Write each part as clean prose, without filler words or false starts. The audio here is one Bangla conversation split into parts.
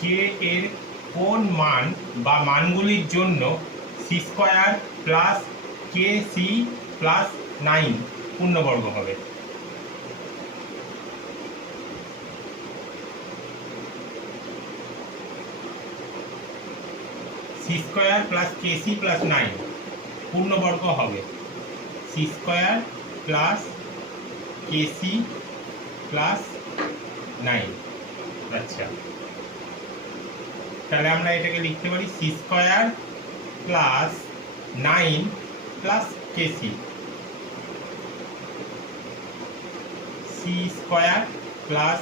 কে এর কোন মান বা মানগুলির জন্য C square plus K C plus 9 পূর্ণবর্গ হবে। C square plus K C plus 9 পূর্ণবর্গ হবে C square plus K C plus 9। আচ্ছা, তাহলে আমরা এটাকে লিখতে পারি C square plus 9 plus K C. C square plus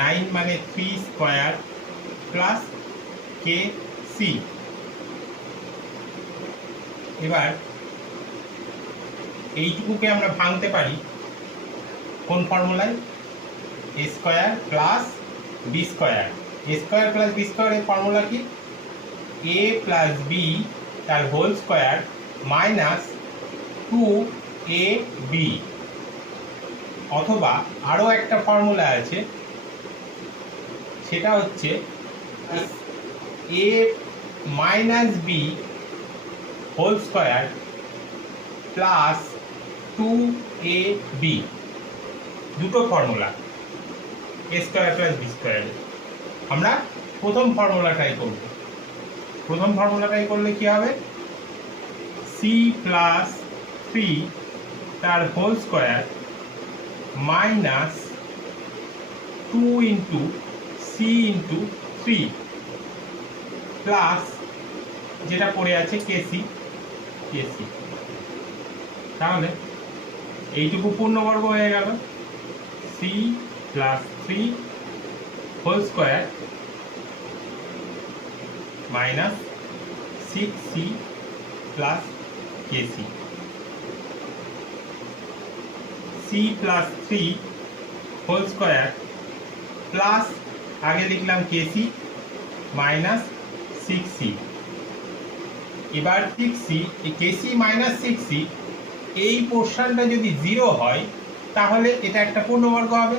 9 মানে 3 স্কোয়ার প্লাস কে সি। এবার এইটুকুকে আমরা ভাঙতে পারি কোন ফর্মুলায়? A square plus B square. A square plus B স্কোয়ারের ফর্মুলা কি? এ প্লাস বি তার whole square minus 2 A B. অথবা আরও একটা ফর্মুলা আছে, সেটা হচ্ছে A minus B whole square plus 2 A B. দুটো formula A square plus B square. আমরা প্রথম ফর্মুলাটাই করব। প্রথম ফর্মুলাটাই করলে কি হবে? সি প্লাস 3 তার whole square minus 2 into C into 3 plus যেটা পড়ে আছে কেসি। কেসি তাহলে এইটুকু পূর্ণবর্গ হয়ে গেল। C plus 3 whole square minus 6c plus KC. C plus 3 whole square plus আগে লিখলাম কেসি মাইনাস 6c। এবার 6c, কেসি মাইনাস 6c, এই পোর্শনটা যদি 0 হয় তাহলে এটা একটা পূর্ণবর্গ হবে।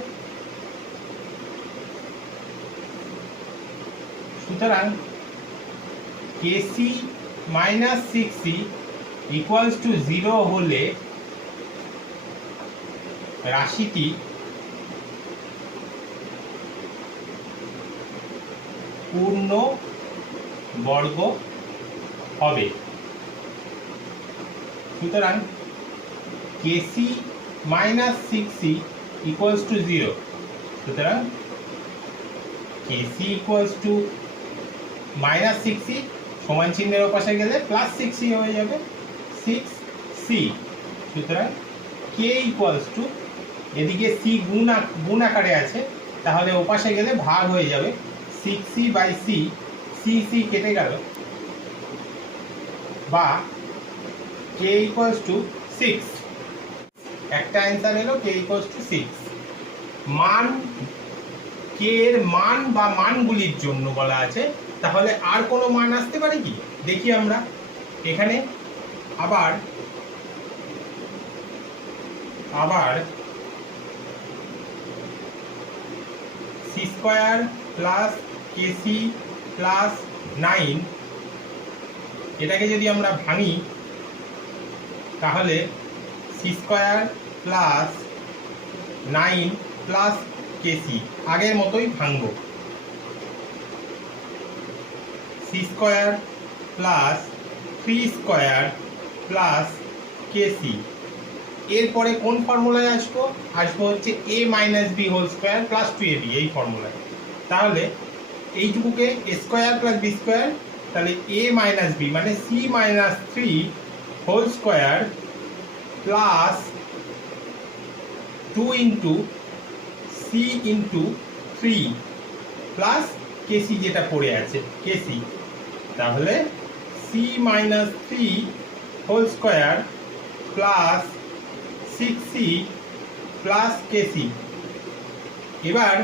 সুতরাং কেসি মাইনাস 6c ইকুয়ালস টু 0 হলে রাশিটি পূর্ণ বর্গ হবে। সুতরাং কেসি মাইনাস 6c ইকুয়ালস টু 0। সুতরাং কেসি ইকুয়ালস টু মাইনাস 6c সমান চিহ্নের ওপাশে গেলে প্লাস 6c হয়ে যাবে 6c। সুতরাং কে ইকুয়ালস টু, এদিকে সি গুণ আকারে আছে, তাহলে ওপাশে গেলে ভাগ হয়ে যাবে 6c by C. C C কেটে গেল, বা কে ইকুয়ালস টু 6। একটা অ্যান্সার এলো কে ইকুয়ালস টু 6। মান, কে এর মান বা মানগুলির জন্য বলা আছে, তাহলে আর কোনো মান আসতে পারে কি দেখি আমরা। এখানে আবার C square plus KC plus 9, এটাকে যদি আমরা ভাঙি তাহলে C square plus 9 plus KC আগের মতোই ভাঙব। C square plus 3 square plus KC. এরপরে কোন ফর্মুলায় আসবো হচ্ছে A minus B whole square plus 2ab, এই ফর্মুলায়। তাহলে এইটুকুকে A square plus B square, তাহলে এ মাইনাস বি মানে C minus 3 whole square plus 2 into C into 3 plus কেসি যেটা পড়ে আছে কেসি। তাহলে C minus 3 whole square plus 6c plus KC. এবার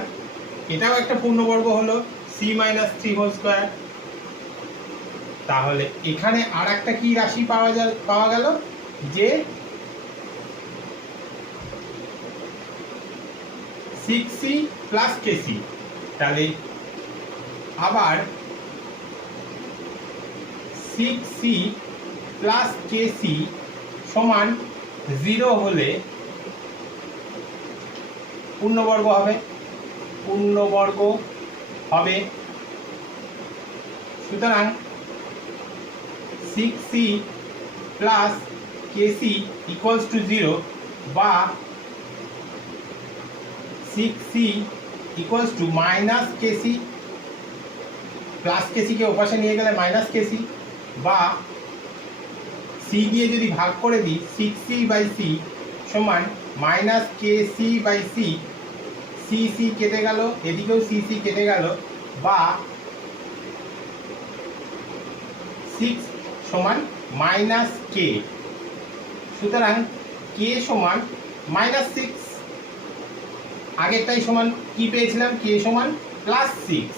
এটাও একটা পূর্ণবর্গ হলো সি মাইনাস 3 হোল স্কোয়ার। তাহলে এখানে আর একটা কি রাশি পাওয়া গেল যে 6c প্লাস কেসি। তাহলে আবার 6c প্লাস kc সমান 0 হলে পূর্ণবর্গ হবে। সুতরাং 6c plus kc equals to 0 বা 6c equals to minus kc, plus kc কে ওপাশে নিয়ে গেলে মাইনাস kc, বা c দিয়ে যদি ভাগ করে দিই 6c বাই c সমান minus kc by c, c কেটে গেল, এদিকেও c কেটে গেল, বা 6 সমান মাইনাস k। সুতরাং k সমান মাইনাস 6, আগেরটাই সমান কি পেয়েছিলাম, k সমান প্লাস 6,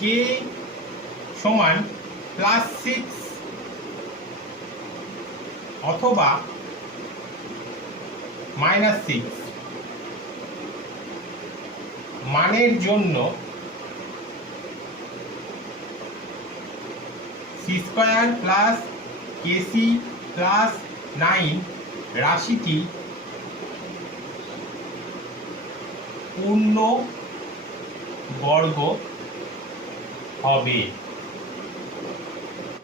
k সমান প্লাস 6 অথবা মাইনাস 6 মানের জন্য c square plus kc plus 9 রাশিটি পূর্ণ বর্গ হবে।